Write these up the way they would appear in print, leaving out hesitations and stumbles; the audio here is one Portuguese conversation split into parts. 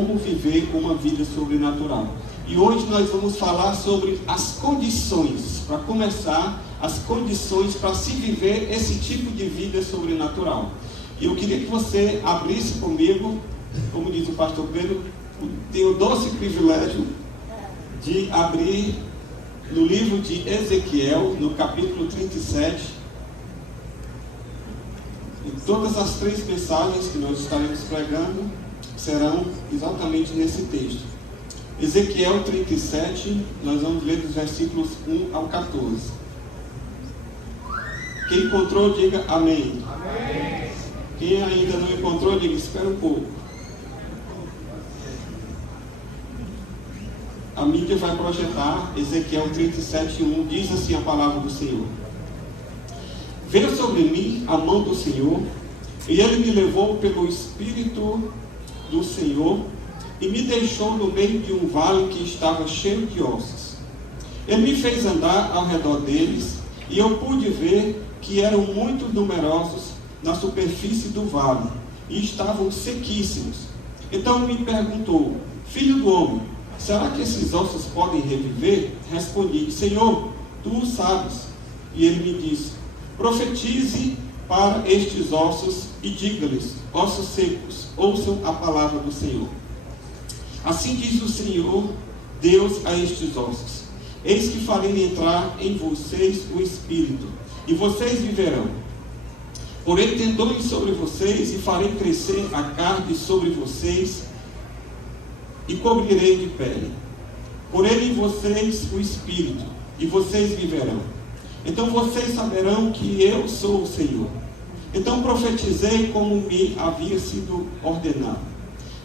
como viver uma vida sobrenatural. E hoje nós vamos falar sobre as condições, para começar, as condições para se viver esse tipo de vida sobrenatural. E eu queria que você abrisse comigo, como diz o pastor Pedro, tenho o doce privilégio de abrir no livro de Ezequiel, no capítulo 37. E todas as 3 mensagens que nós estaremos pregando serão exatamente nesse texto. Ezequiel 37, nós vamos ler dos versículos 1 ao 14. Quem encontrou, diga amém. Amém. Quem ainda não encontrou, diga espera um pouco. A mídia vai projetar Ezequiel 37:1, diz assim a palavra do Senhor. Veio sobre mim a mão do Senhor, e Ele me levou pelo Espírito do Senhor, e me deixou no meio de um vale que estava cheio de ossos. Ele me fez andar ao redor deles, e eu pude ver que eram muito numerosos na superfície do vale, e estavam sequíssimos. Então me perguntou: filho do homem, será que esses ossos podem reviver? Respondi: Senhor, tu o sabes. E ele me disse: profetize para estes ossos e diga-lhes: ossos secos, ouçam a palavra do Senhor. Assim diz o Senhor Deus a estes ossos: eis que farei entrar em vocês o Espírito, e vocês viverão. Porém tendões sobre vocês, e farei crescer a carne sobre vocês, e cobrirei de pele. Porém em vocês o Espírito, e vocês viverão. Então vocês saberão que eu sou o Senhor. Então profetizei como me havia sido ordenado.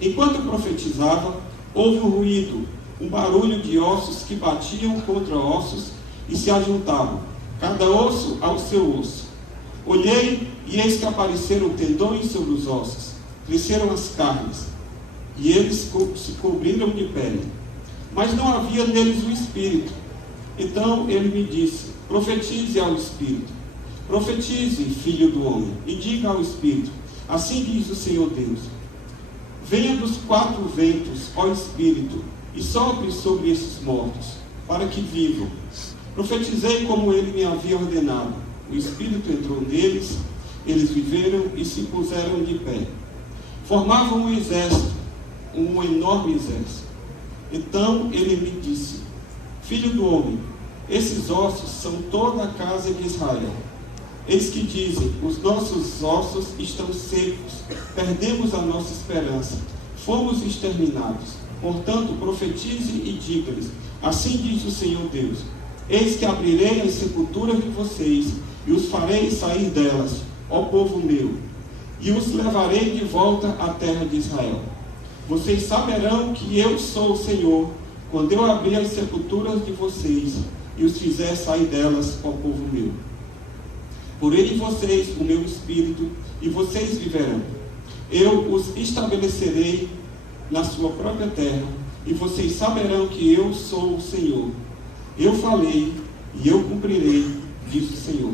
Enquanto profetizava, houve um ruído, um barulho de ossos que batiam contra ossos e se ajuntavam, cada osso ao seu osso. Olhei, e eis que apareceram tendões sobre os ossos, cresceram as carnes, e eles se cobriram de pele. Mas não havia neles o Espírito. Então ele me disse: profetize ao Espírito. Profetize, filho do homem, e diga ao Espírito: assim diz o Senhor Deus: venha dos 4 ventos, ó Espírito, e sopre sobre esses mortos, para que vivam. Profetizei como ele me havia ordenado. O Espírito entrou neles, eles viveram e se puseram de pé. Formavam um exército, um enorme exército. Então ele me disse: filho do homem, esses ossos são toda a casa de Israel. Eles que dizem: os nossos ossos estão secos, perdemos a nossa esperança, fomos exterminados. Portanto, profetize e diga-lhes: assim diz o Senhor Deus: eis que abrirei as sepulturas de vocês, e os farei sair delas, ó povo meu, e os levarei de volta à terra de Israel. Vocês saberão que eu sou o Senhor, quando eu abrir as sepulturas de vocês, e os fizer sair delas, ó povo meu. Porém em vocês o meu Espírito, e vocês viverão. Eu os estabelecerei na sua própria terra, e vocês saberão que eu sou o Senhor. Eu falei, e eu cumprirei, diz o Senhor.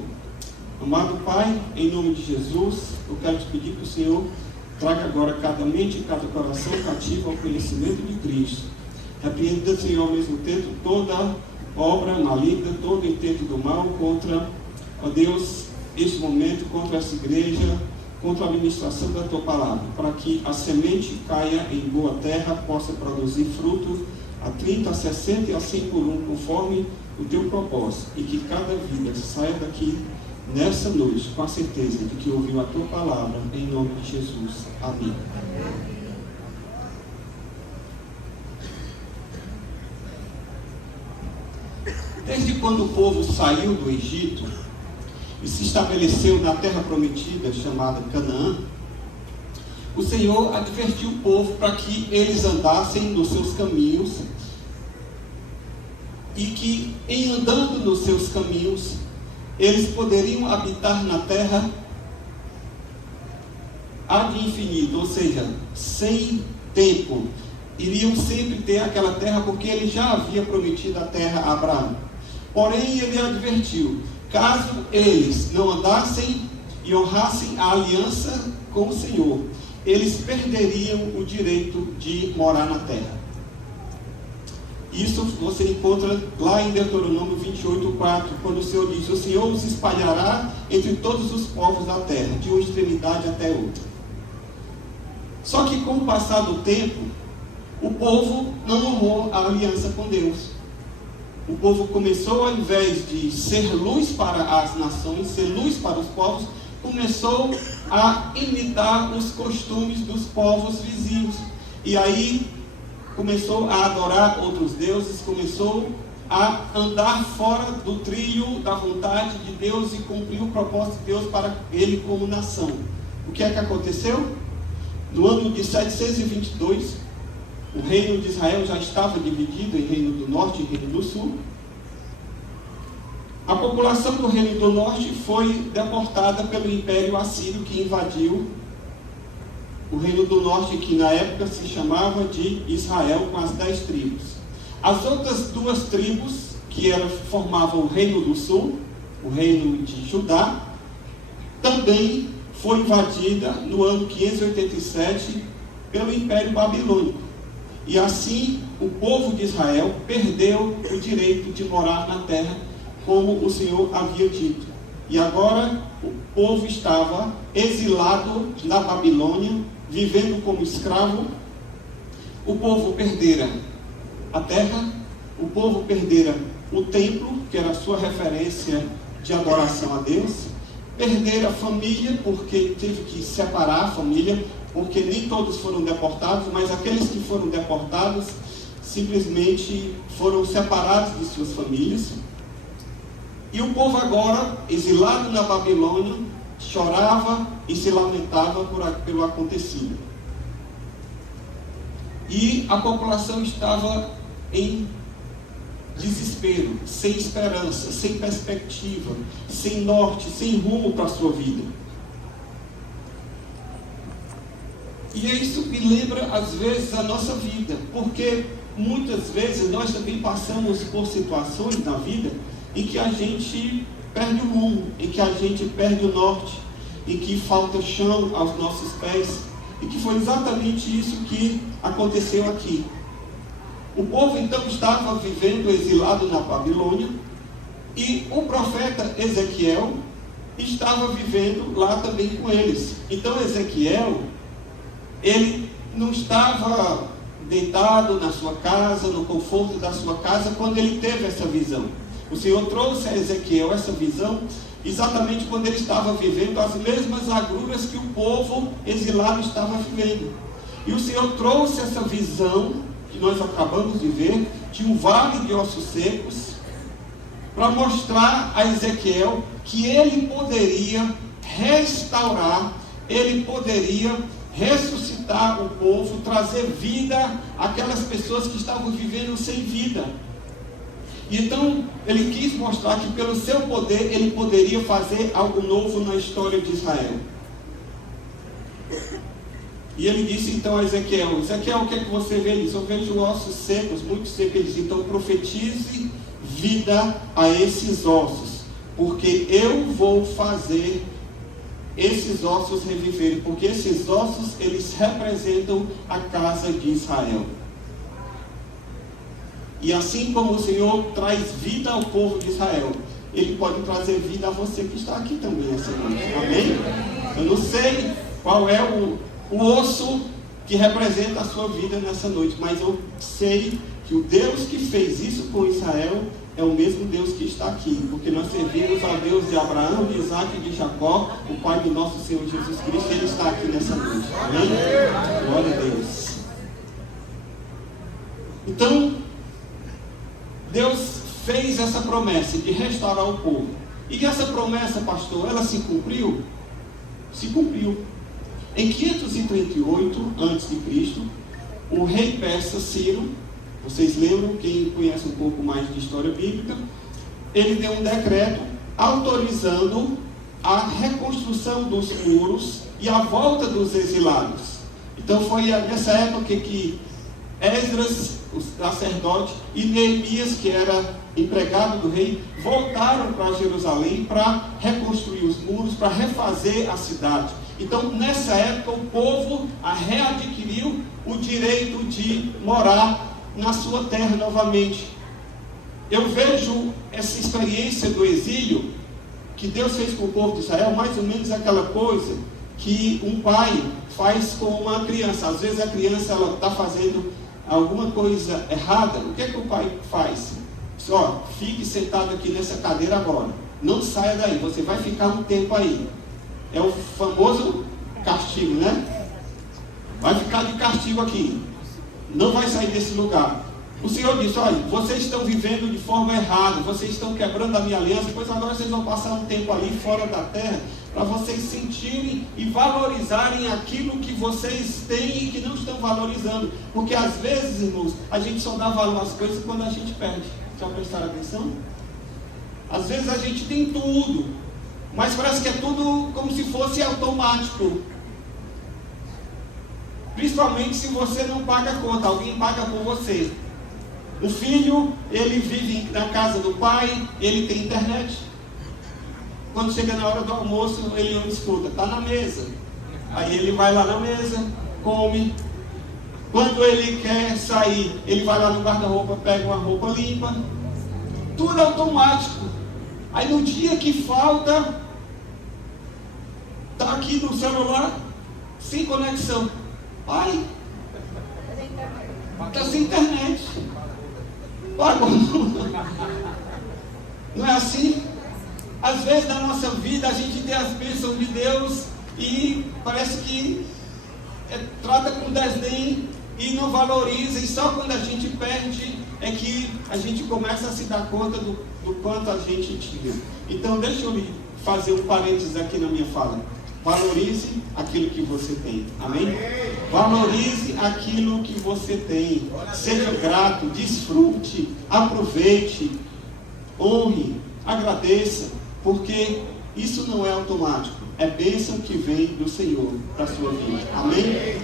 Amado Pai, em nome de Jesus, eu quero te pedir que o Senhor traga agora cada mente e cada coração cativo ao conhecimento de Cristo. Repreenda, Senhor, ao mesmo tempo toda obra maligna, todo intento do mal contra, ó Deus, este momento, contra essa igreja, contra a administração da Tua Palavra, para que a semente caia em boa terra, possa produzir fruto a 30, a 60 e a 100 por 1, conforme o Teu propósito, e que cada vida saia daqui nessa noite com a certeza de que ouviu a Tua Palavra, em nome de Jesus. Amém. Desde quando o povo saiu do Egito e se estabeleceu na terra prometida, chamada Canaã, o Senhor advertiu o povo para que eles andassem nos seus caminhos, e que, em andando nos seus caminhos, eles poderiam habitar na terra ad infinito, ou seja, sem tempo. Iriam sempre ter aquela terra, porque ele já havia prometido a terra a Abraão. Porém, ele advertiu: caso eles não andassem e honrassem a aliança com o Senhor, eles perderiam o direito de morar na terra. Isso você encontra lá em Deuteronômio 28:4, quando o Senhor diz: o Senhor os espalhará entre todos os povos da terra, de uma extremidade até outra. Só que com o passar do tempo, o povo não honrou a aliança com Deus. O povo começou, ao invés de ser luz para as nações, ser luz para os povos, começou a imitar os costumes dos povos vizinhos. E aí começou a adorar outros deuses, começou a andar fora do trilho da vontade de Deus e cumprir o propósito de Deus para ele como nação. O que é que aconteceu? No ano de 722, o reino de Israel já estava dividido em reino do norte e reino do sul. A população do reino do norte foi deportada pelo Império Assírio, que invadiu o reino do norte, que na época se chamava de Israel, com as 10 tribos. As outras 2 tribos, que formavam o reino do sul, o reino de Judá, também foi invadida no ano 587 pelo Império Babilônico. E assim o povo de Israel perdeu o direito de morar na terra, como o Senhor havia dito. E agora o povo estava exilado na Babilônia, vivendo como escravo. O povo perdera a terra, o povo perdera o templo, que era a sua referência de adoração a Deus, perdera a família, porque teve que separar a família, porque nem todos foram deportados, mas aqueles que foram deportados simplesmente foram separados de suas famílias. E o povo agora, exilado na Babilônia, chorava e se lamentava pelo acontecido. E a população estava em desespero, sem esperança, sem perspectiva, sem norte, sem rumo para a sua vida. E isso me lembra, às vezes, a nossa vida, porque muitas vezes nós também passamos por situações na vida em que a gente perde o rumo, em que a gente perde o norte, em que falta chão aos nossos pés, e que foi exatamente isso que aconteceu aqui. O povo então estava vivendo exilado na Babilônia, e o profeta Ezequiel estava vivendo lá também com eles. Então Ezequiel, ele não estava deitado na sua casa, no conforto da sua casa, quando ele teve essa visão. O Senhor trouxe a Ezequiel essa visão exatamente quando ele estava vivendo as mesmas agruras que o povo exilado estava vivendo. E o Senhor trouxe essa visão que nós acabamos de ver, de um vale de ossos secos, para mostrar a Ezequiel que ele poderia restaurar, ele poderia ressuscitar o povo, trazer vida àquelas pessoas que estavam vivendo sem vida. Então, ele quis mostrar que pelo seu poder, ele poderia fazer algo novo na história de Israel. E ele disse então a Ezequiel: Ezequiel, o que é que você vê? Ele disse: eu vejo ossos secos, muito secos. Ele disse: então profetize vida a esses ossos, porque eu vou fazer esses ossos reviverem, porque esses ossos, eles representam a casa de Israel. E assim como o Senhor traz vida ao povo de Israel, Ele pode trazer vida a você que está aqui também nessa noite. Amém? Eu não sei qual é o osso que representa a sua vida nessa noite, mas eu sei que o Deus que fez isso com Israel é o mesmo Deus que está aqui, porque nós servimos ao Deus de Abraão, de Isaac e de Jacó, o Pai do nosso Senhor Jesus Cristo, e Ele está aqui nessa noite. Amém? Glória a Deus. Então, Deus fez essa promessa de restaurar o povo. E essa promessa, pastor, ela se cumpriu? Se cumpriu. Em 538 a.C., o rei persa Ciro, vocês lembram, quem conhece um pouco mais de história bíblica, ele deu um decreto autorizando a reconstrução dos muros e a volta dos exilados. Então foi nessa época que Esdras, o sacerdote, e Neemias, que era empregado do rei, voltaram para Jerusalém para reconstruir os muros, para refazer a cidade. Então, nessa época, o povo readquiriu o direito de morar na sua terra novamente. Eu vejo essa experiência do exílio que Deus fez com o povo de Israel, mais ou menos aquela coisa que um pai faz com uma criança. Às vezes a criança está fazendo alguma coisa errada. O que é que o pai faz? Só, fique sentado aqui nessa cadeira agora. Não saia daí, você vai ficar um tempo aí. É o famoso castigo, né? Vai ficar de castigo aqui. Não vai sair desse lugar. O Senhor disse, olha, vocês estão vivendo de forma errada, vocês estão quebrando a minha aliança, pois agora vocês vão passar um tempo ali fora da terra, para vocês sentirem e valorizarem aquilo que vocês têm e que não estão valorizando. Porque às vezes, irmãos, a gente só dá valor às coisas quando a gente perde. Já prestaram atenção? Às vezes a gente tem tudo, mas parece que é tudo como se fosse automático. Principalmente se você não paga a conta, alguém paga por você. O filho, ele vive na casa do pai, ele tem internet. Quando chega na hora do almoço, ele não escuta, está na mesa. Aí ele vai lá na mesa, come. Quando ele quer sair, ele vai lá no guarda-roupa, pega uma roupa limpa. Tudo automático. Aí no dia que falta, está aqui no celular, sem conexão. Pai, está sem internet. Não é assim? Às vezes na nossa vida a gente tem as bênçãos de Deus e parece que trata com desdém e não valoriza, e só quando a gente perde é que a gente começa a se dar conta do quanto a gente tinha. Então deixa eu fazer um parênteses aqui na minha fala. Valorize aquilo que você tem. Amém? Valorize aquilo que você tem. Seja grato, desfrute, aproveite, honre, agradeça, porque isso não é automático. É bênção que vem do Senhor para a sua vida. Amém?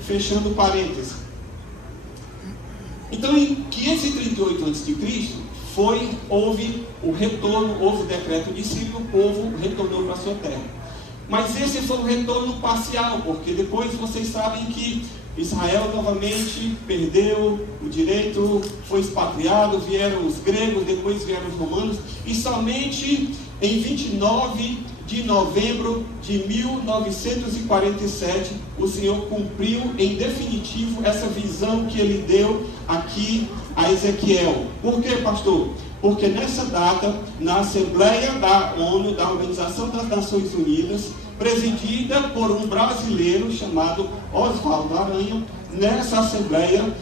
Fechando parênteses. Então, em 538 a.C., houve o retorno, houve o decreto de Ciro, o povo retornou para a sua terra. Mas esse foi um retorno parcial, porque depois vocês sabem que Israel novamente perdeu o direito, foi expatriado, vieram os gregos, depois vieram os romanos, e somente em 29 de novembro de 1947, o Senhor cumpriu em definitivo essa visão que ele deu aqui a Ezequiel. Por quê, pastor? Porque nessa data, na Assembleia da ONU, da Organização das Nações Unidas, presidida por um brasileiro chamado Oswaldo Aranha, nessa Assembleia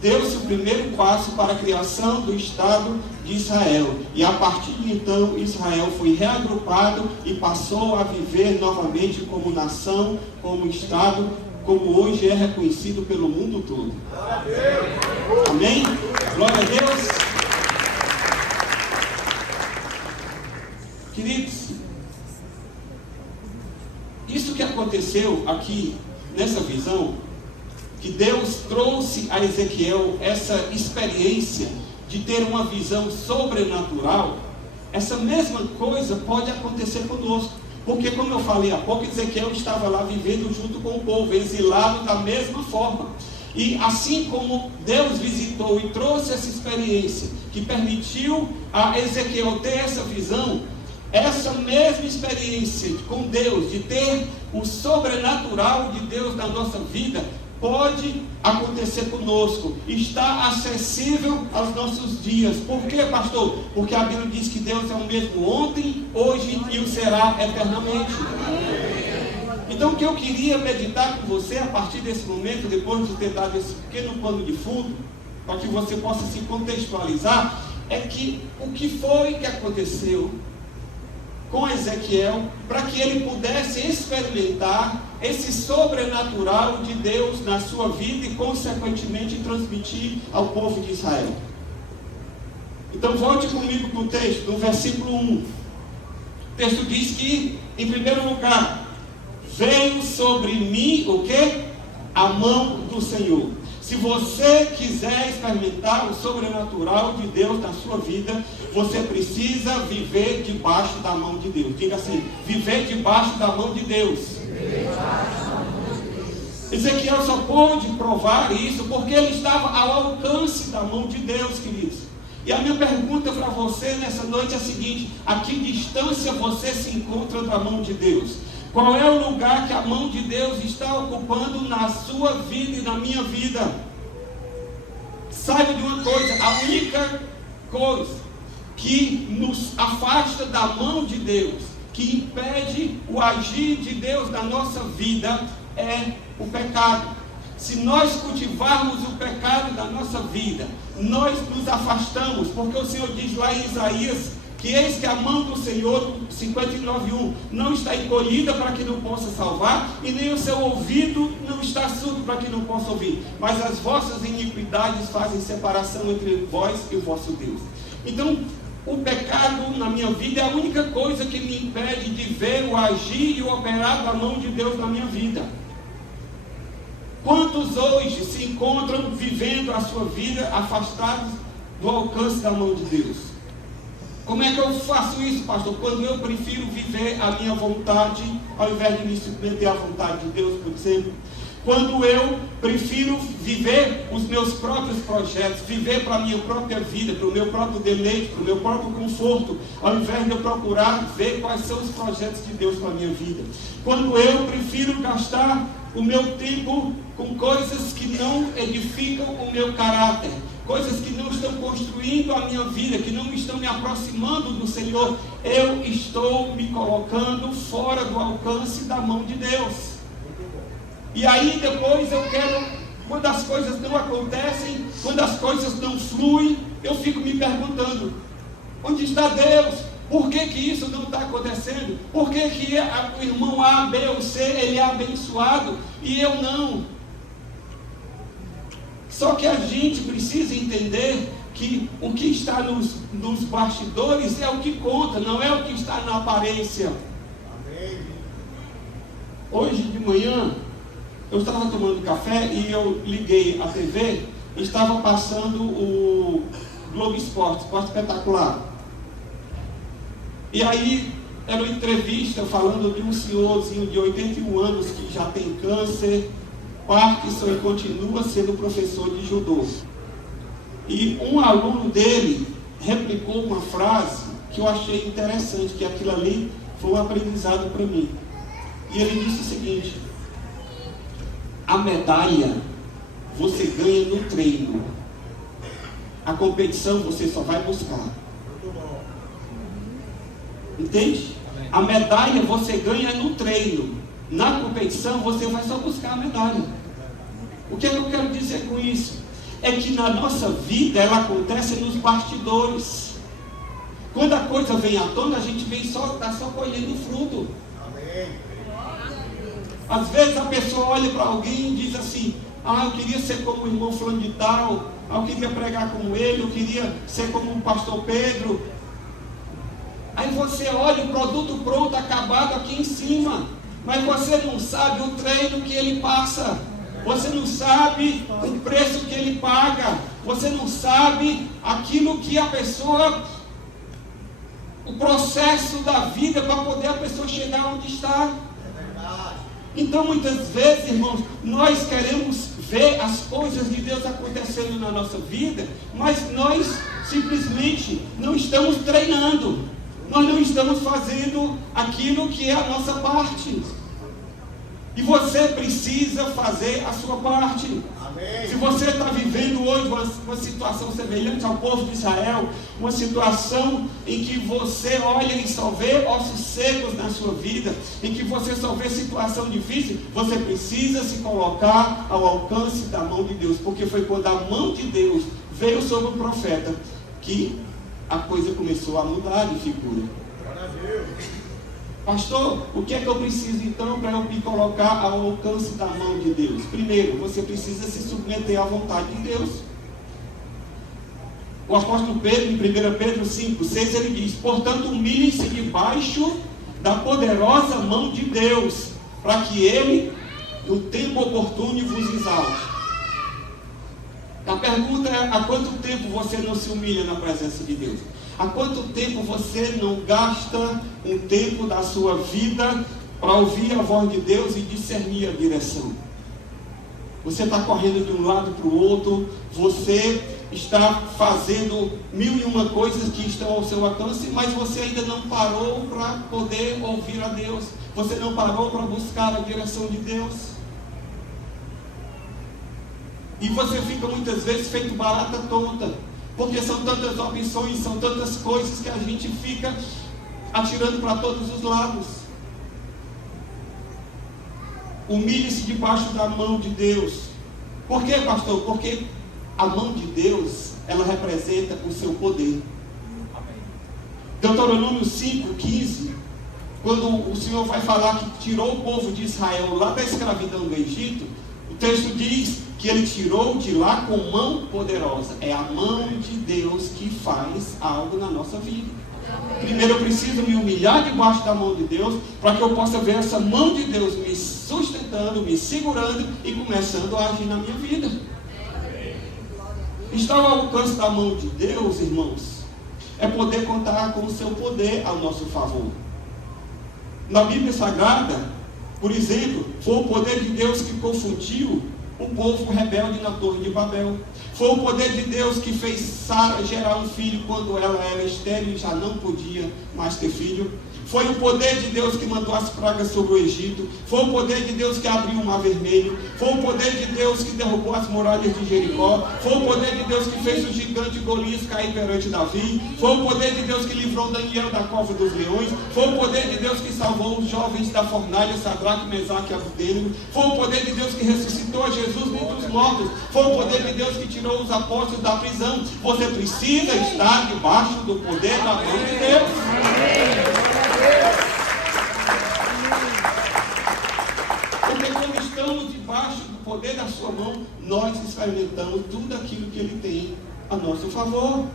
deu-se o primeiro passo para a criação do Estado de Israel. E a partir de então, Israel foi reagrupado e passou a viver novamente como nação, como Estado, como hoje é reconhecido pelo mundo todo. Amém? Glória a Deus. Queridos, isso que aconteceu aqui, nessa visão, que Deus trouxe a Ezequiel essa experiência de ter uma visão sobrenatural, essa mesma coisa pode acontecer conosco. Porque, como eu falei há pouco, Ezequiel estava lá vivendo junto com o povo, exilado da mesma forma. E assim como Deus visitou e trouxe essa experiência, que permitiu a Ezequiel ter essa visão, essa mesma experiência com Deus, de ter o sobrenatural de Deus na nossa vida, pode acontecer conosco, está acessível aos nossos dias. Por quê, pastor? Porque a Bíblia diz que Deus é o mesmo ontem, hoje e o será eternamente. Então, o que eu queria meditar com você a partir desse momento, depois de ter dado esse pequeno pano de fundo, para que você possa se contextualizar, é que o que foi que aconteceu com Ezequiel, para que ele pudesse experimentar esse sobrenatural de Deus na sua vida e consequentemente transmitir ao povo de Israel. Então volte comigo para o texto, no versículo 1. O texto diz que, em primeiro lugar, veio sobre mim o quê? A mão do Senhor. Se você quiser experimentar o sobrenatural de Deus na sua vida, você precisa viver debaixo da mão de Deus. Diga assim: viver debaixo da mão de Deus. Ezequiel só pôde provar isso porque ele estava ao alcance da mão de Deus, queridos. E a minha pergunta para você nessa noite é a seguinte: a que distância você se encontra da mão de Deus? Qual é o lugar que a mão de Deus está ocupando na sua vida e na minha vida? Saiba de uma coisa: a única coisa que nos afasta da mão de Deus, que impede o agir de Deus na nossa vida, é o pecado. Se nós cultivarmos o pecado da nossa vida, nós nos afastamos, porque o Senhor diz lá em Isaías que eis que a mão do Senhor, 59:1, não está encolhida para que não possa salvar, e nem o seu ouvido não está surdo para que não possa ouvir, mas as vossas iniquidades fazem separação entre vós e o vosso Deus. Então, o pecado na minha vida é a única coisa que me impede de ver o agir e o operar da mão de Deus na minha vida. Quantos hoje se encontram vivendo a sua vida afastados do alcance da mão de Deus? Como é que eu faço isso, pastor? Quando eu prefiro viver a minha vontade, ao invés de me submeter à vontade de Deus, por exemplo. Quando eu prefiro viver os meus próprios projetos, viver para a minha própria vida, para o meu próprio deleite, para o meu próprio conforto, ao invés de eu procurar ver quais são os projetos de Deus para a minha vida. Quando eu prefiro gastar o meu tempo com coisas que não edificam o meu caráter, coisas que não estão construindo a minha vida, que não estão me aproximando do Senhor, eu estou me colocando fora do alcance da mão de Deus. E aí depois eu quero, quando as coisas não acontecem, quando as coisas não fluem, eu fico me perguntando: onde está Deus? Por que isso não está acontecendo? Por que o irmão A, B ou C, ele é abençoado e eu não? Só que a gente precisa entender que o que está nos bastidores é o que conta, não é o que está na aparência. Amém. Hoje de manhã, eu estava tomando café e eu liguei a TV e estava passando o Globo Esporte Espetacular. E aí era uma entrevista falando de um senhorzinho de 81 anos que já tem câncer, Parkinson, e continua sendo professor de judô. E um aluno dele replicou uma frase que eu achei interessante, que aquilo ali foi um aprendizado para mim. E ele disse o seguinte: a medalha você ganha no treino, a competição você só vai buscar. Entende? A medalha você ganha no treino, na competição você vai só buscar a medalha. O que é que eu quero dizer com isso? É que na nossa vida ela acontece nos bastidores. Quando a coisa vem à tona, a gente está só colhendo fruto. Amém. Às vezes a pessoa olha para alguém e diz assim: eu queria ser como o irmão fulano de tal, eu queria pregar como ele, eu queria ser como o pastor Pedro. Aí você olha o produto pronto, acabado aqui em cima, mas você não sabe o treino que ele passa, você não sabe o preço que ele paga, você não sabe aquilo que a pessoa, o processo da vida para poder a pessoa chegar onde está. Então muitas vezes, irmãos, nós queremos ver as coisas de Deus acontecendo na nossa vida, mas nós simplesmente não estamos treinando. Nós não estamos fazendo aquilo que é a nossa parte. E você precisa fazer a sua parte. Amém. Se você está vivendo hoje uma situação semelhante ao povo de Israel, uma situação em que você olha e só vê ossos secos na sua vida, em que você só vê situação difícil, você precisa se colocar ao alcance da mão de Deus, porque foi quando a mão de Deus veio sobre o profeta que a coisa começou a mudar de figura. Pastor, o que é que eu preciso então para eu me colocar ao alcance da mão de Deus? Primeiro, você precisa se submeter à vontade de Deus. O apóstolo Pedro, em 1 Pedro 5:6, ele diz: portanto, humilhem-se debaixo da poderosa mão de Deus, para que ele, no tempo oportuno, vos exalte. A pergunta é: há quanto tempo você não se humilha na presença de Deus? Há quanto tempo você não gasta um tempo da sua vida para ouvir a voz de Deus e discernir a direção. Você está correndo de um lado para o outro, você está fazendo 1001 coisas que estão ao seu alcance, mas você ainda não parou para poder ouvir a Deus. Você não parou para buscar a direção de Deus. E você fica muitas vezes feito barata tonta, porque são tantas opções, são tantas coisas que a gente fica atirando para todos os lados. Humilhe-se debaixo da mão de Deus. Por quê, pastor? Porque a mão de Deus, ela representa o seu poder. Deuteronômio 5:15, quando o Senhor vai falar que tirou o povo de Israel lá da escravidão do Egito, o texto diz que ele tirou de lá com mão poderosa. É a mão de Deus que faz algo na nossa vida. Primeiro eu preciso me humilhar debaixo da mão de Deus, para que eu possa ver essa mão de Deus me sustentando, me segurando e começando a agir na minha vida. Estar ao alcance da mão de Deus, irmãos, é poder contar com o seu poder ao nosso favor. Na Bíblia Sagrada, por exemplo, foi o poder de Deus que confundiu o povo rebelde na Torre de Babel. Foi o poder de Deus que fez Sara gerar um filho quando ela era estéril e já não podia mais ter filho. Foi o poder de Deus que mandou as pragas sobre o Egito. Foi o poder de Deus que abriu o mar vermelho. Foi o poder de Deus que derrubou as muralhas de Jericó. Foi o poder de Deus que fez o gigante Golias cair perante Davi. Foi o poder de Deus que livrou Daniel da cova dos leões. Foi o poder de Deus que salvou os jovens da fornalha, Sadraque, Mesaque e Abednego. Foi o poder de Deus que ressuscitou a Jesus dentre os mortos. Foi o poder de Deus que tirou os apóstolos da prisão. Você precisa estar debaixo do poder da mão de Deus. Porque quando estamos debaixo do poder da sua mão, nós experimentamos tudo aquilo que Ele tem a nosso favor.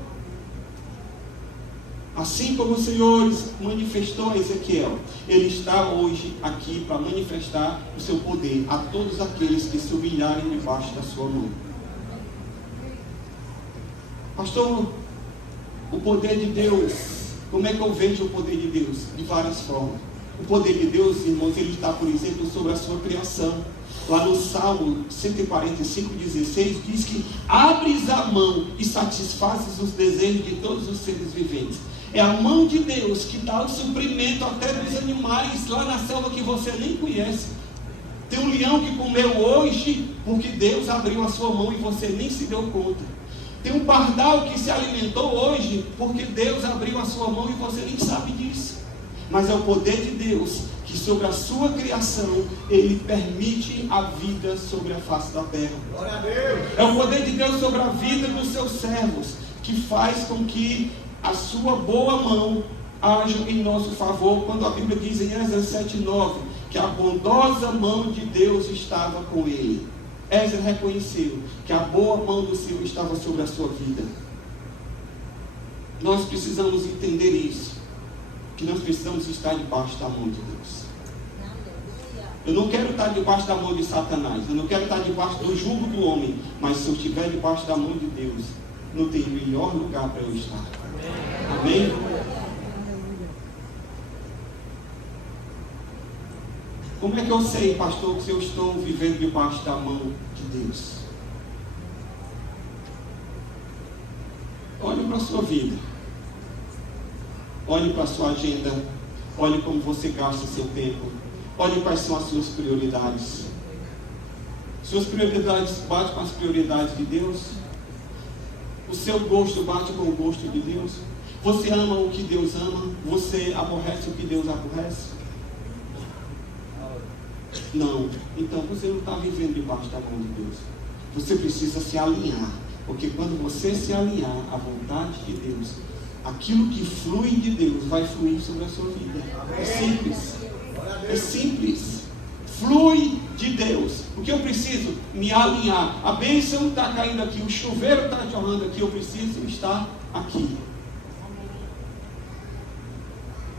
Assim como o Senhor manifestou a Ezequiel, Ele está hoje aqui para manifestar o seu poder a todos aqueles que se humilharem debaixo da sua mão. Pastor, o poder de Deus, como é que eu vejo o poder de Deus? De várias formas. O poder de Deus, irmãos, ele está, por exemplo, sobre a sua criação. Lá no Salmo 145:16 diz que abres a mão e satisfazes os desejos de todos os seres viventes. É a mão de Deus que dá o suprimento até dos animais lá na selva que você nem conhece. Tem um leão que comeu hoje porque Deus abriu a sua mão e você nem se deu conta. Tem um pardal que se alimentou hoje porque Deus abriu a sua mão e você nem sabe disso. Mas é o poder de Deus que sobre a sua criação, Ele permite a vida sobre a face da terra. Glória a Deus. É o poder de Deus sobre a vida dos seus servos, que faz com que a sua boa mão haja em nosso favor, quando a Bíblia diz em Esdras 7:9, que a bondosa mão de Deus estava com ele. Esdras reconheceu que a boa mão do Senhor estava sobre a sua vida. Nós precisamos entender isso, que nós precisamos estar debaixo da mão de Deus. Eu não quero estar debaixo da mão de Satanás, eu não quero estar debaixo do jugo do homem, mas se eu estiver debaixo da mão de Deus, não tem melhor lugar para eu estar. Amém? Como é que eu sei, pastor, se eu estou vivendo debaixo da mão de Deus? Olhe para a sua vida. Olhe para a sua agenda. Olhe como você gasta o seu tempo. Olhe quais são as suas prioridades. Suas prioridades batem com as prioridades de Deus? O seu gosto bate com o gosto de Deus? Você ama o que Deus ama? Você aborrece o que Deus aborrece? Não. Então você não está vivendo debaixo da mão de Deus. Você precisa se alinhar. Porque quando você se alinhar à vontade de Deus, aquilo que flui de Deus vai fluir sobre a sua vida. É simples. É simples. Flui de Deus. O que eu preciso? Me alinhar. A bênção está caindo aqui, o chuveiro está jorrando aqui, eu preciso estar aqui.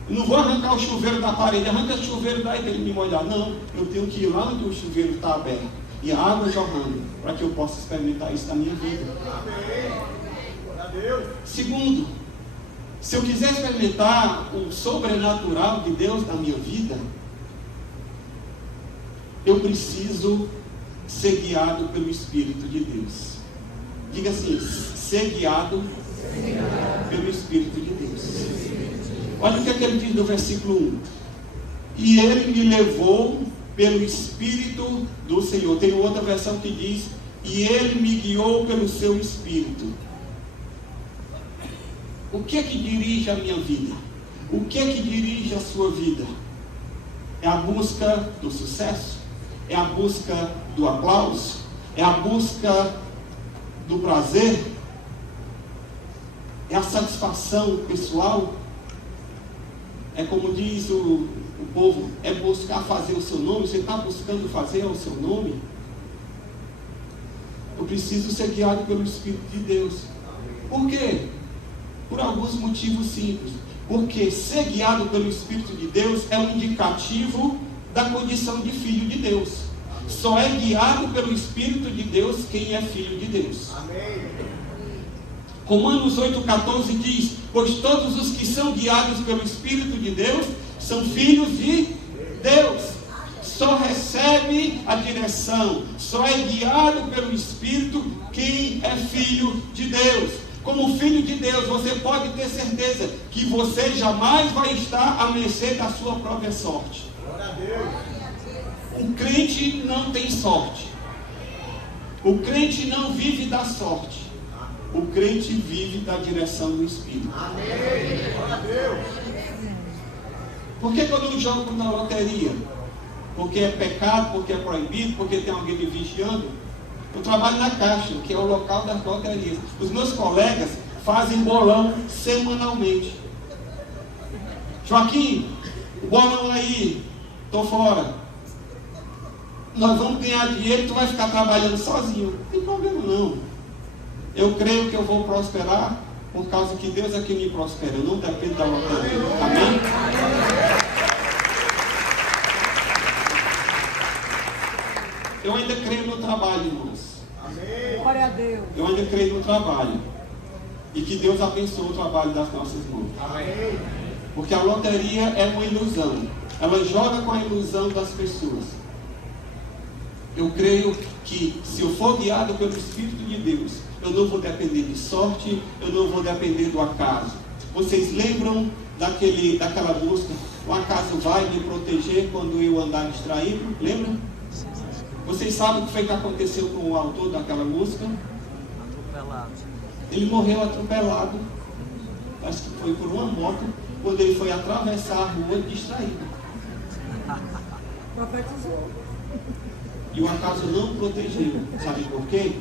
Eu não vou arrancar o chuveiro da parede, arranca o chuveiro daí dele me molhar. Não, eu tenho que ir lá onde o chuveiro está aberto e a água jorrando, para que eu possa experimentar isso na minha vida. Segundo, se eu quiser experimentar o sobrenatural de Deus na minha vida, eu preciso ser guiado pelo Espírito de Deus. Diga assim: ser guiado pelo Espírito de Deus. Olha o que é que ele diz no versículo 1. E ele me levou pelo Espírito do Senhor. Tem outra versão que diz: e ele me guiou pelo seu Espírito. O que é que dirige a minha vida? O que é que dirige a sua vida? É a busca do sucesso? É a busca do aplauso? É a busca do prazer? É a satisfação pessoal? É como diz o povo, é buscar fazer o seu nome. Você está buscando fazer o seu nome? Eu preciso ser guiado pelo Espírito de Deus. Por quê? Por alguns motivos simples. Porque ser guiado pelo Espírito de Deus é um indicativo da condição de filho de Deus. Só é guiado pelo Espírito de Deus quem é filho de Deus. Amém. Romanos 8,14 diz: pois todos os que são guiados pelo Espírito de Deus são filhos de Deus. Só recebe a direção, só é guiado pelo Espírito quem é filho de Deus. Como filho de Deus, você pode ter certeza que você jamais vai estar à mercê da sua própria sorte. O crente não tem sorte. O crente não vive da sorte. O crente vive da direção do Espírito. Por que eu não jogo na loteria? Porque é pecado, porque é proibido, porque tem alguém me vigiando? Eu trabalho na Caixa, que é o local das loterias. Os meus colegas fazem bolão semanalmente. Joaquim, o bolão aí, estou fora. Nós vamos ganhar dinheiro e tu vai ficar trabalhando sozinho. Não tem problema não. Eu creio que eu vou prosperar por causa que Deus é quem me prospera. Eu não dependo da loteria. Amém? Eu ainda creio no trabalho, irmãos. Amém. Glória a Deus. Eu ainda creio no trabalho. E que Deus abençoe o trabalho das nossas mãos. Amém. Porque a loteria é uma ilusão. Ela joga com a ilusão das pessoas. Eu creio que se eu for guiado pelo Espírito de Deus, eu não vou depender de sorte, eu não vou depender do acaso. Vocês lembram daquela música? O acaso vai me proteger quando eu andar distraído? Lembram? Vocês sabem o que foi que aconteceu com o autor daquela música? Atropelado. Ele morreu atropelado. Acho que foi por uma moto, quando ele foi atravessar a rua distraído. Profetizou. E o acaso não protegeu. Sabe por quê?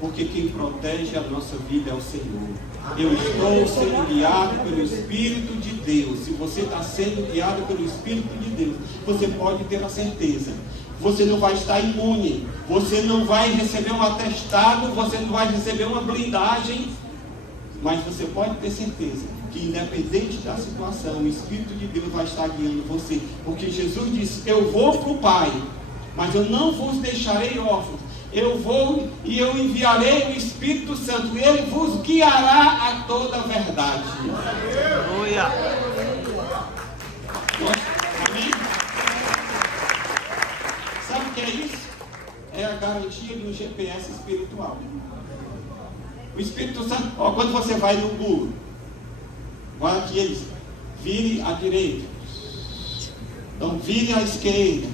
Porque quem protege a nossa vida é o Senhor. Eu estou sendo guiado pelo Espírito de Deus. Se você está sendo guiado pelo Espírito de Deus, você pode ter a certeza. Você não vai estar imune. Você não vai receber um atestado. Você não vai receber uma blindagem. Mas você pode ter certeza que independente da situação, o Espírito de Deus vai estar guiando você. Porque Jesus disse: eu vou para o Pai, mas eu não vos deixarei órfãos. Eu vou e eu enviarei o Espírito Santo. E Ele vos guiará a toda a verdade. Aleluia. Amém? Sabe o que é isso? É a garantia de um GPS espiritual. O Espírito Santo, quando você vai no Google, vai aqui, eles vire à direita, então vire à esquerda,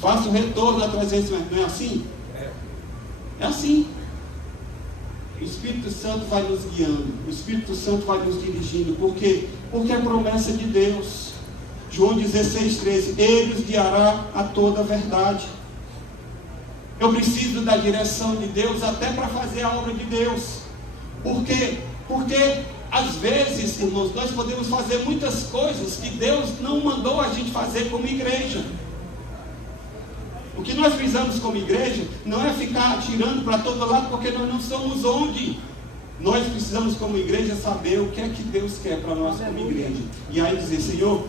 faça o retorno a 300 metros. Não é assim? É assim. O Espírito Santo vai nos guiando, o Espírito Santo vai nos dirigindo. Por quê? Porque é promessa de Deus. João 16,13: Ele os guiará a toda a verdade. Eu preciso da direção de Deus até para fazer a obra de Deus. Por quê? Porque às vezes, irmãos, nós podemos fazer muitas coisas que Deus não mandou a gente fazer como igreja. O que nós precisamos como igreja não é ficar atirando para todo lado, porque nós não somos onde. Nós precisamos como igreja saber o que é que Deus quer para nós como igreja. E aí dizer: Senhor,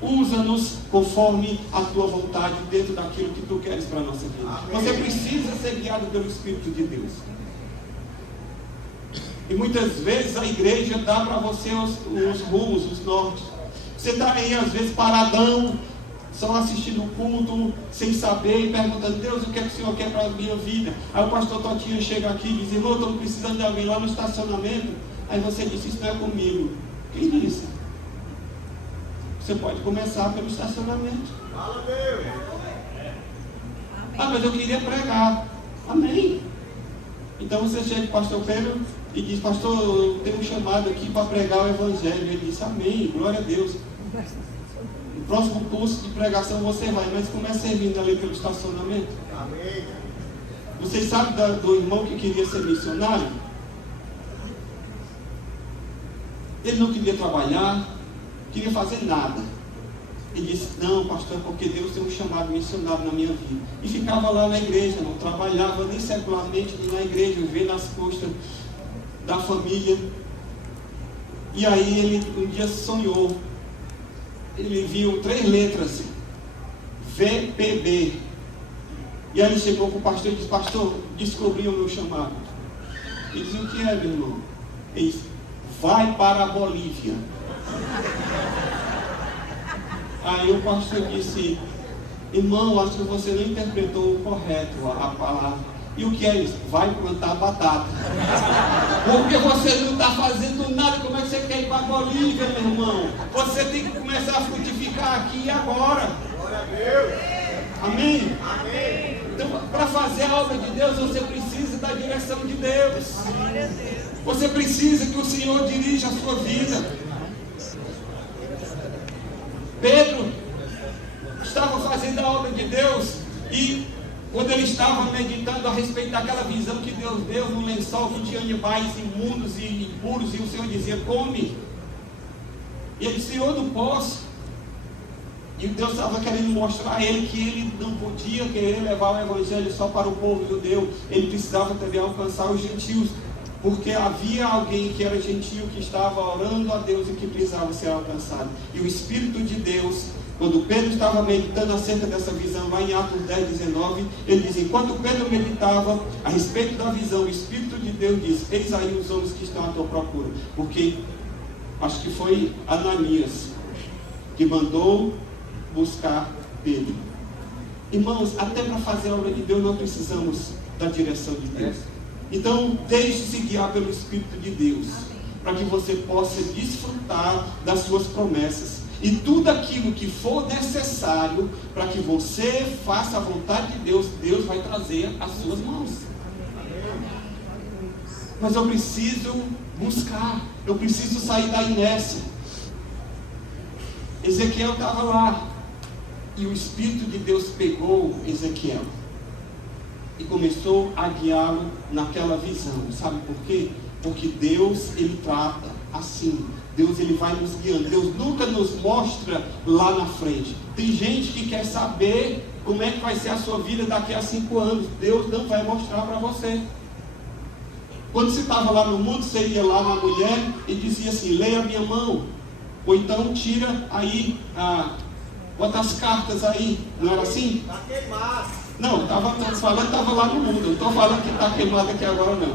usa-nos conforme a tua vontade, dentro daquilo que tu queres para a nossa vida. Amém. Você precisa ser guiado pelo Espírito de Deus. E muitas vezes a igreja dá para você os rumos, os nortes. Você está aí às vezes paradão, só assistindo o culto, sem saber, e perguntando: Deus, o que é que o Senhor quer para a minha vida? Aí o pastor Totinho chega aqui e diz: irmão, estou precisando de alguém lá no estacionamento. Aí você disse: isso não é comigo. Quem disse? Você pode começar pelo estacionamento. Fala, Deus. Ah, mas eu queria pregar. Amém. Então você chega para o pastor Pedro e diz: pastor, eu tenho um chamado aqui para pregar o evangelho. Ele disse: amém, glória a Deus. No próximo curso de pregação você vai, mas comece servindo ali pelo estacionamento. Amém. Vocês sabem do irmão que queria ser missionário? Ele não queria trabalhar, queria fazer nada. Ele disse: não, pastor, porque Deus tem um chamado missionário na minha vida. E ficava lá na igreja, não trabalhava nem secularmente, nem na igreja, vivendo nas custas da família. E aí ele um dia sonhou. Ele viu 3 letras, VPB. E aí ele chegou para o pastor e disse: pastor, descobri o meu chamado. Ele disse: o que é, meu irmão? Ele disse: vai para a Bolívia. Aí o pastor disse: irmão, acho que você não interpretou o correto a palavra. E o que é isso? Vai plantar batata. Porque você não está fazendo nada. Como é que você quer ir para a Bolívia, meu irmão? Você tem que começar a frutificar aqui e agora. Glória a Deus. Amém? Amém. Então, para fazer a obra de Deus, você precisa da direção de Deus. Você precisa que o Senhor dirija a sua vida. Pedro estava fazendo a obra de Deus e quando ele estava meditando a respeito daquela visão que Deus deu no lençol que tinha animais imundos e impuros, e o Senhor dizia: come. E ele disse: eu não posso. E Deus estava querendo mostrar a ele que ele não podia querer levar o evangelho só para o povo judeu. Ele precisava também alcançar os gentios, porque havia alguém que era gentio que estava orando a Deus e que precisava ser alcançado. E o Espírito de Deus, quando Pedro estava meditando acerca dessa visão, lá em Atos 10:19, ele diz: enquanto Pedro meditava a respeito da visão, o Espírito de Deus diz: eis aí os homens que estão à tua procura. Porque acho que foi Ananias que mandou buscar Pedro. Irmãos, até para fazer a obra de Deus nós precisamos da direção de Deus. Então, deixe-se guiar pelo Espírito de Deus, para que você possa desfrutar das suas promessas. E tudo aquilo que for necessário para que você faça a vontade de Deus, Deus vai trazer às suas mãos. Mas eu preciso buscar, eu preciso sair da inércia. Ezequiel estava lá, e o Espírito de Deus pegou Ezequiel e começou a guiá-lo naquela visão. Sabe por quê? Porque Deus, Ele trata assim. Deus, Ele vai nos guiando. Deus nunca nos mostra lá na frente. Tem gente que quer saber como é que vai ser a sua vida daqui a 5 anos. Deus não vai mostrar para você. Quando você estava lá no mundo, você ia lá na mulher e dizia assim: leia a minha mão. Ou então tira aí, bota as cartas aí. Não era assim? Está queimado. Não, estava lá no mundo. Não estou falando que está queimado aqui agora, não.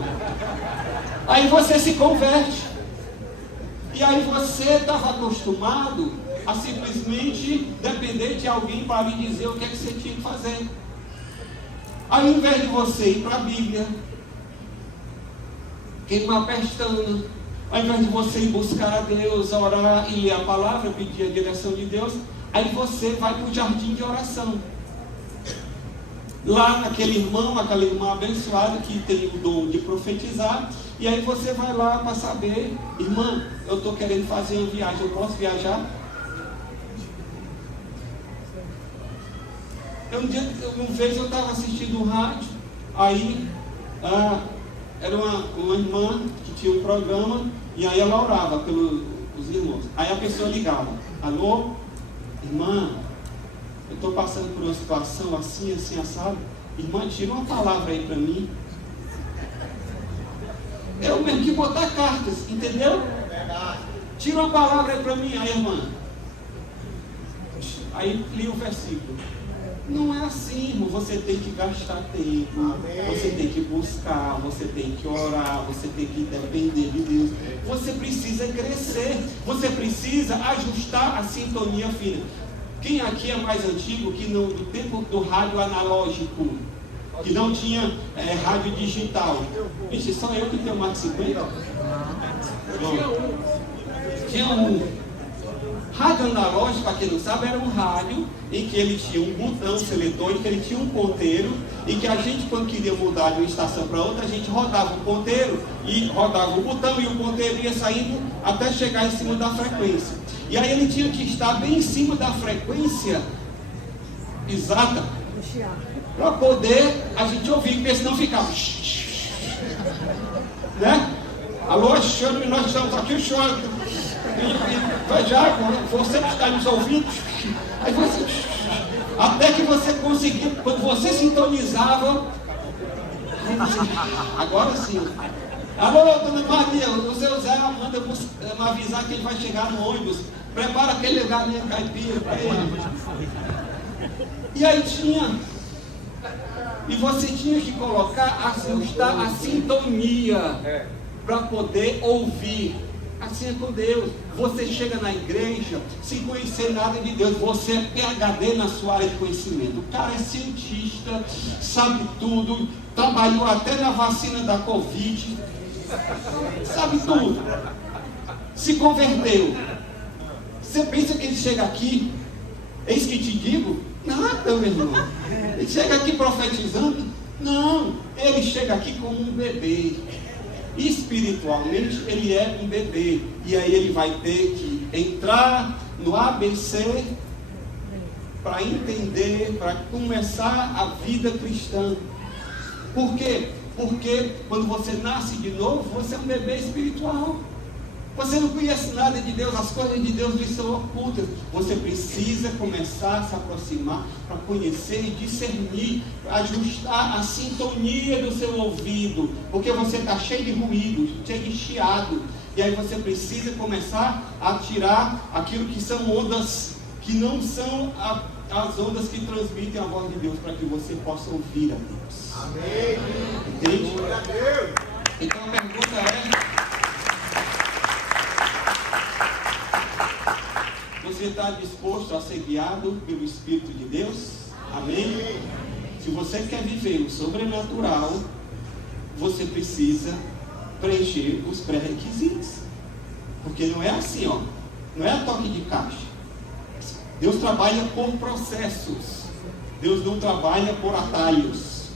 Aí você se converte. E aí você estava acostumado a simplesmente depender de alguém para lhe dizer o que é que você tinha que fazer. Aí, ao invés de você ir para a Bíblia, queimar a pestana, ao invés de você ir buscar a Deus, orar e ler a palavra, pedir a direção de Deus, aí você vai para o jardim de oração. Lá naquele irmão, aquela irmã abençoada que tem o dom de profetizar, e aí você vai lá para saber: irmã, eu estou querendo fazer uma viagem, eu posso viajar? Uma vez eu estava assistindo um rádio, aí era uma irmã que tinha um programa, e aí ela orava pelos irmãos. Aí a pessoa ligava: alô, irmã, eu estou passando por uma situação assim, assim, assado. Irmã, tira uma palavra aí para mim. É o mesmo que botar cartas, entendeu? Tira uma palavra aí para mim, aí, irmã. Aí li o versículo. Não é assim, irmão. Você tem que gastar tempo. Amém. Você tem que buscar, você tem que orar, você tem que depender de Deus. Você precisa crescer. Você precisa ajustar a sintonia fina. Quem aqui é mais antigo que do tempo do rádio analógico, que não tinha rádio digital? Vixe, só eu que tenho mais de 50? Tinha um. Rádio analógico, para quem não sabe, era um rádio em que ele tinha um botão seletor, em que ele tinha um ponteiro, e que a gente, quando queria mudar de uma estação para outra, a gente rodava o ponteiro e rodava o botão, e o ponteiro ia saindo até chegar em cima da frequência. E aí ele tinha que estar bem em cima da frequência exata para poder a gente ouvir, porque senão ficava né? Alô, Alexandre, nós estamos aqui chorando. Já, você que está nos ouvindo, aí você, até que você conseguia, quando você sintonizava, agora sim. Alô, dona Maria, o seu Zé manda me avisar que ele vai chegar no ônibus. Prepara aquele galinha caipira para ele. E aí tinha, e você tinha que colocar, ajustar a sintonia para poder ouvir. Assim é com Deus. Você chega na igreja sem conhecer nada de Deus. Você é PhD na sua área de conhecimento. O cara é cientista, sabe tudo, trabalhou até na vacina da Covid, sabe tudo. Se converteu. Você pensa que ele chega aqui, eis que te digo? Nada, meu irmão. Ele chega aqui profetizando? Não. Ele chega aqui como um bebê. Espiritualmente ele é um bebê, e aí ele vai ter que entrar no ABC para entender, para começar a vida cristã. Por quê? Porque quando você nasce de novo, você é um bebê espiritual. Você não conhece nada de Deus, as coisas de Deus lhe são ocultas. Você precisa começar a se aproximar para conhecer e discernir, ajustar a sintonia do seu ouvido, porque você está cheio de ruído, cheio de chiado, e aí você precisa começar a tirar aquilo que são ondas, que não são as ondas que transmitem a voz de Deus, para que você possa ouvir a Deus. Amém. Entende? Glória a Deus. Então a pergunta é: você está disposto a ser guiado pelo Espírito de Deus? Amém? Se você quer viver o sobrenatural, você precisa preencher os pré-requisitos. Porque não é assim, ó. Não é a toque de caixa. Deus trabalha por processos. Deus não trabalha por atalhos.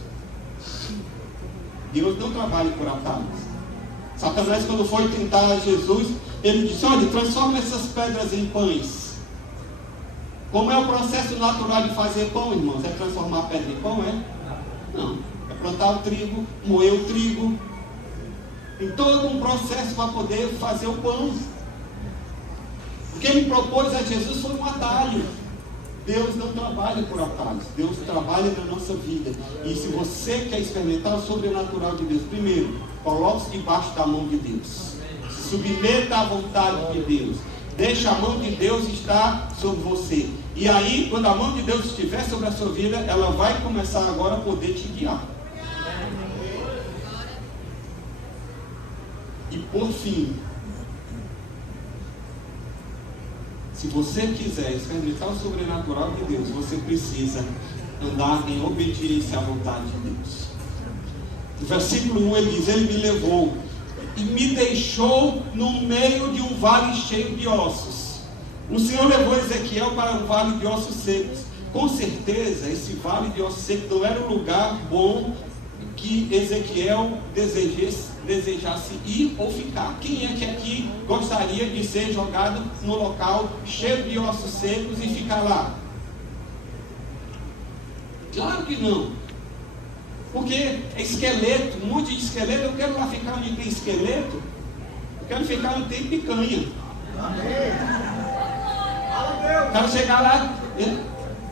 Deus não trabalha por atalhos. Satanás, quando foi tentar Jesus, ele disse: olha, transforma essas pedras em pães. Como é o processo natural de fazer pão, irmãos? É transformar a pedra em pão, é? Não. É plantar o trigo, moer o trigo. Tem todo um processo para poder fazer o pão. O que ele propôs a Jesus foi um atalho. Deus não trabalha por atalhos. Deus trabalha na nossa vida. E se você quer experimentar o sobrenatural de Deus, primeiro, coloque-se debaixo da mão de Deus. Se submeta à vontade de Deus. Deixa a mão de Deus estar sobre você. E aí, quando a mão de Deus estiver sobre a sua vida, ela vai começar agora a poder te guiar. E por fim, se você quiser experimentar o sobrenatural de Deus, você precisa andar em obediência à vontade de Deus. No versículo 1 ele diz: ele me levou e me deixou no meio de um vale cheio de ossos. O Senhor levou Ezequiel para um vale de ossos secos. Com certeza esse vale de ossos secos não era um lugar bom que Ezequiel desejasse ir ou ficar. Quem é que aqui gostaria de ser jogado no local cheio de ossos secos e ficar lá? Claro que não. Porque é esqueleto, um monte de esqueleto. Eu quero lá ficar onde tem esqueleto. Eu quero ficar onde tem picanha. Amém. Eu quero chegar lá.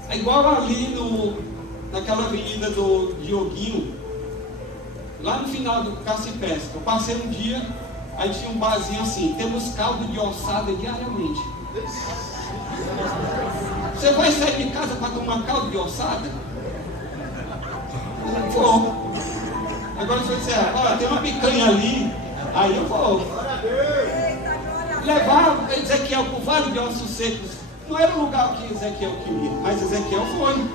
É igual ali naquela avenida do Dioguinho, lá no final do Caça e Pesca. Eu passei um dia, aí tinha um barzinho assim: temos caldo de ossada diariamente. Você vai sair de casa para tomar caldo de ossada? Vou. Agora se eu disser: olha, tem uma picanha ali, aí eu vou. Glória a Deus. Levar Ezequiel para o vale de ossos secos Não era o lugar que Ezequiel queria, mas Ezequiel foi.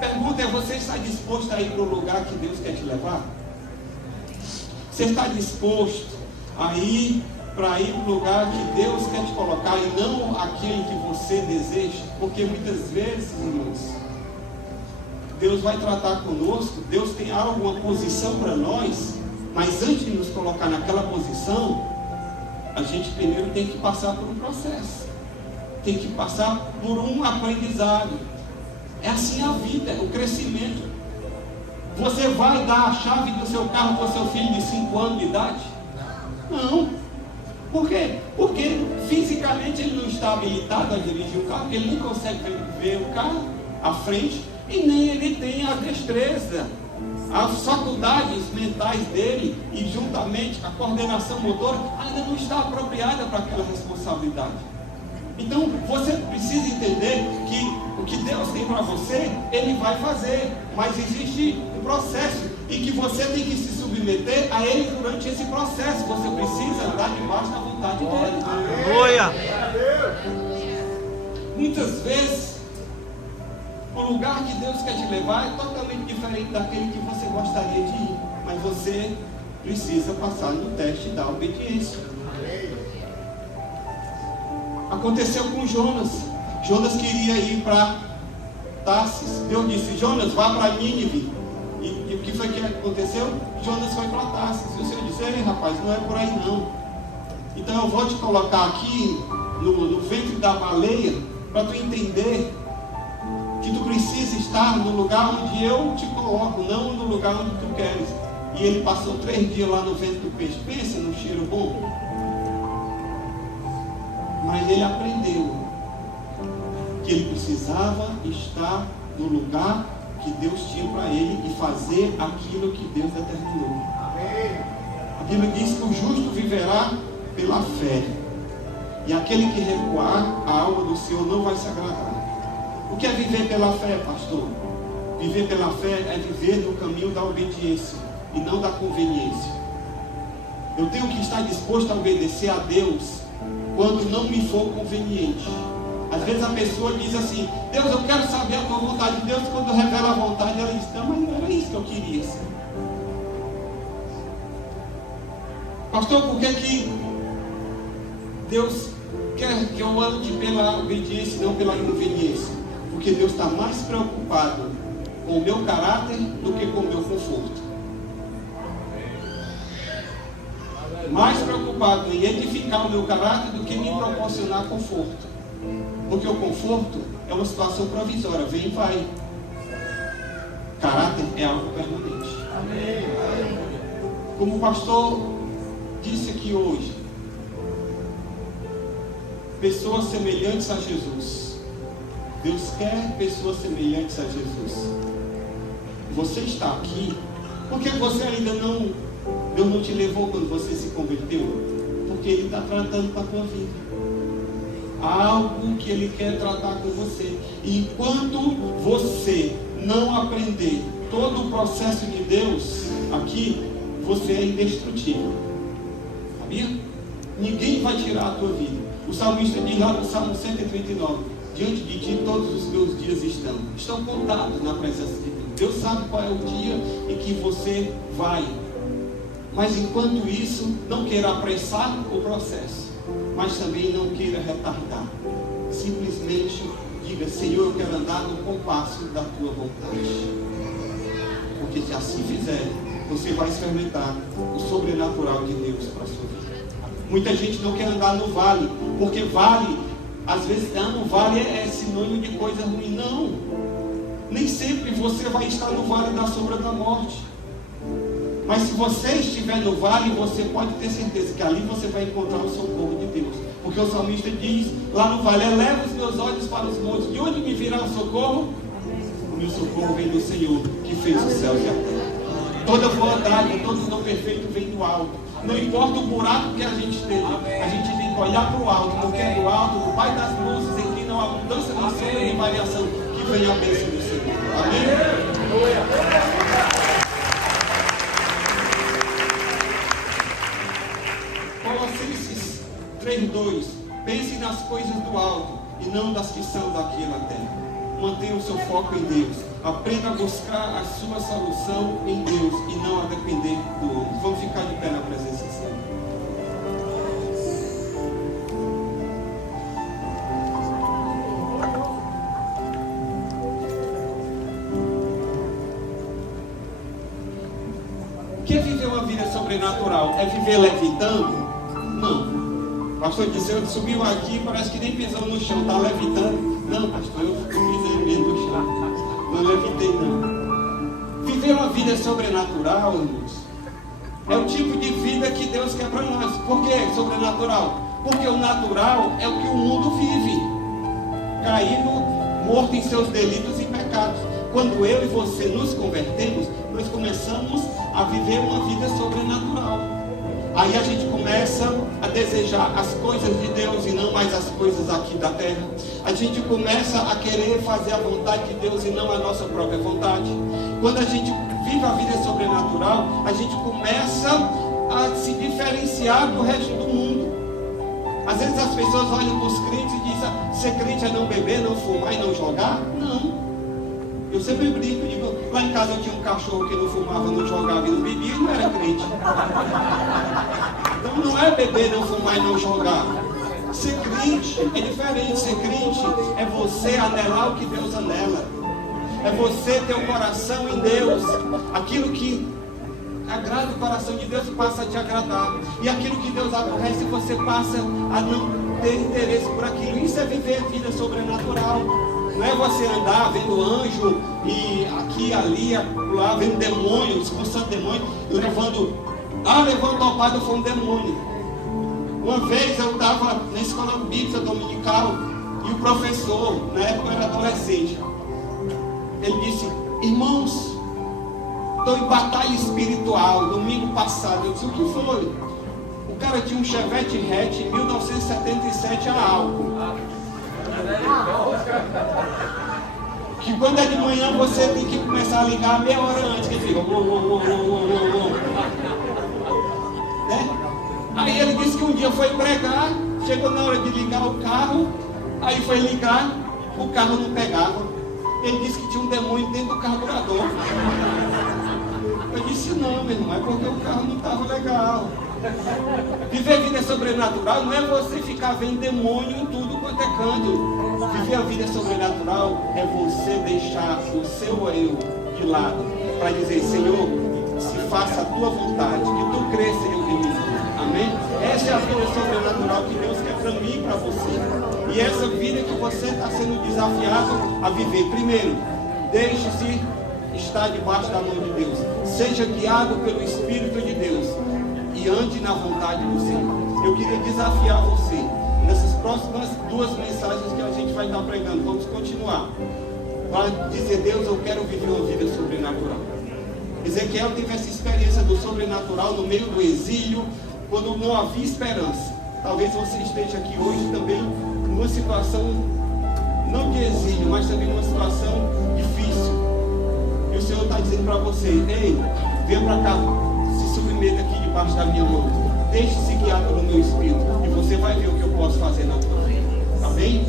Pergunta é: você está disposto a ir para o lugar que Deus quer te levar? Você está disposto a ir para o lugar que Deus quer te colocar e não aquele que você deseja? Porque muitas vezes, irmãos, Deus vai tratar conosco, Deus tem alguma posição para nós, mas antes de nos colocar naquela posição, a gente primeiro tem que passar por um processo, tem que passar por um aprendizado. É assim a vida, o crescimento. Você vai dar a chave do seu carro para o seu filho de 5 anos de idade? Não. Por quê? Porque fisicamente ele não está habilitado a dirigir o carro, ele nem consegue ver o carro à frente, e nem ele tem a destreza, as faculdades mentais dele e juntamente a coordenação motora ainda não está apropriada para aquela responsabilidade. Então você precisa entender que o que Deus tem para você, Ele vai fazer, mas existe um processo e que você tem que se submeter a Ele durante esse processo. Você precisa andar debaixo da vontade dEle. Aleluia! Muitas vezes o lugar que Deus quer te levar é totalmente diferente daquele que você gostaria de ir, mas você precisa passar no teste da obediência. Aconteceu com Jonas. Jonas queria ir para Tarsis. Deus disse: Jonas, vá para Nínive. E o que foi que aconteceu? Jonas foi para Tarsis. E o Senhor disse: ei, rapaz, não é por aí não. Então eu vou te colocar aqui no ventre da baleia, para tu entender que tu precisa estar no lugar onde eu te coloco, não no lugar onde tu queres. E ele passou 3 dias lá no ventre do peixe. Pensa no cheiro bom. Mas ele aprendeu que ele precisava estar no lugar que Deus tinha para ele e fazer aquilo que Deus determinou. A Bíblia diz que o justo viverá pela fé, e aquele que recuar, a alma do Senhor não vai se agradar. O que é viver pela fé, pastor? Viver pela fé é viver no caminho da obediência e não da conveniência. Eu tenho que estar disposto a obedecer a Deus quando não me for conveniente. Às vezes a pessoa diz assim: Deus, eu quero saber a tua vontade. Deus, quando revela a vontade, ela diz: não, mas não era isso que eu queria. Pastor, por que Deus quer que eu ande pela obediência e não pela conveniência? Porque Deus está mais preocupado com o meu caráter do que com o meu conforto. Mais preocupado em edificar o meu caráter do que me proporcionar conforto. Porque o conforto é uma situação provisória, vem e vai. Caráter é algo permanente. Como o pastor disse aqui hoje, pessoas semelhantes a Jesus. Deus quer pessoas semelhantes a Jesus. Você está aqui porque você ainda não, Deus não te levou quando você se converteu, porque Ele está tratando com a tua vida. Há algo que Ele quer tratar com você. E enquanto você não aprender todo o processo de Deus aqui, você é indestrutível. Sabia? Ninguém vai tirar a tua vida. O salmista diz lá no Salmo 139: diante de ti todos os meus dias estão contados na presença de Deus. Deus sabe qual é o dia em que você vai. Mas enquanto isso, não queira apressar o processo, mas também não queira retardar. Simplesmente diga: Senhor, eu quero andar no compasso da tua vontade. Porque se assim fizer, você vai experimentar o sobrenatural de Deus para a sua vida. Muita gente não quer andar no vale, porque vale, às vezes, no vale é sinônimo de coisa ruim. Não, nem sempre você vai estar no vale da sombra da morte. Mas se você estiver no vale, você pode ter certeza que ali você vai encontrar o socorro de Deus. Porque o salmista diz lá no vale: eleva os meus olhos para os montes, de onde me virá o socorro? O meu socorro vem do Senhor, que fez os céus e a terra. Toda boa dádiva, todo dom perfeito vem do alto. Não importa o buraco que a gente esteja, a gente tem que olhar para o alto, porque é do alto, do Pai das luzes, em que não há mudança de sombra nem variação, que vem a bênção do Senhor. Amém? Colossenses 3:2: pense nas coisas do alto e não das que são daqui na terra. Mantenha o seu foco em Deus. Aprenda a buscar a sua solução em Deus e não a depender do homem. Vamos ficar de pé na presença do Senhor. Que é viver uma vida sobrenatural? É viver levitando? Não. O pastor disse, eu subiu aqui, parece que nem pisou no chão, está levitando. Não, pastor, eu pisei mesmo no chão. Não levitei, não. Viver uma vida sobrenatural, irmãos, é o tipo de vida que Deus quer para nós. Por que sobrenatural? Porque o natural é o que o mundo vive. Caído, morto em seus delitos e pecados. Quando eu e você nos convertemos, nós começamos a viver uma vida sobrenatural. Aí a gente começa a desejar as coisas de Deus e não mais as coisas aqui da terra. A gente começa a querer fazer a vontade de Deus e não a nossa própria vontade. Quando a gente vive a vida sobrenatural, a gente começa a se diferenciar do resto do mundo. Às vezes as pessoas olham para os crentes e dizem, ser crente é não beber, não fumar e não jogar? Não. Eu sempre brinco, digo, lá em casa eu tinha um cachorro que não fumava, não jogava e não bebia e não era crente. Então não é beber, não fumar e não jogar. Ser crente é diferente. Ser crente é você anelar o que Deus anela. É você ter o coração em Deus. Aquilo que agrada o coração de Deus passa a te agradar. E aquilo que Deus aborrece, você passa a não ter interesse por aquilo. Isso é viver a vida sobrenatural. Não é você andar vendo anjo e aqui, ali, lá, vendo demônio, expulsando demônio, levando ao Pai, foi um demônio. Uma vez eu estava na escola bíblica dominical e o professor, na época eu era adolescente, ele disse, irmãos, estou em batalha espiritual, domingo passado. Eu disse, o que foi? O cara tinha um Chevette hatch em 1977 a álcool. Que quando é de manhã você tem que começar a ligar meia hora antes, que fica né? Aí ele disse que um dia foi pregar, chegou na hora de ligar o carro, aí foi ligar, o carro não pegava. Ele disse que tinha um demônio dentro do carburador. Eu disse, não, meu irmão, é porque o carro não estava legal. Viver a vida sobrenatural não é você ficar vendo demônio em tudo quanto é canto. Viver a vida sobrenatural é você deixar o seu eu de lado para dizer, Senhor, se faça a tua vontade, que tu cresça e eu diminua. Amém? Essa é a vida sobrenatural que Deus quer para mim e para você. E essa vida que você está sendo desafiado a viver. Primeiro, deixe-se estar debaixo da mão de Deus. Seja guiado pelo Espírito de Deus e ande na vontade do Senhor. Eu queria desafiar você nessas próximas 2 mensagens que a gente vai estar pregando. Vamos continuar para dizer, Deus, eu quero viver uma vida sobrenatural. Ezequiel teve essa experiência do sobrenatural no meio do exílio, quando não havia esperança. Talvez você esteja aqui hoje também numa situação não de exílio, mas também numa situação difícil. E o Senhor está dizendo para você, ei, venha para cá, se submeta aqui debaixo da minha mão. Deixe-se guiar pelo meu Espírito e você vai ver o que eu posso fazer na tua vida. Amém?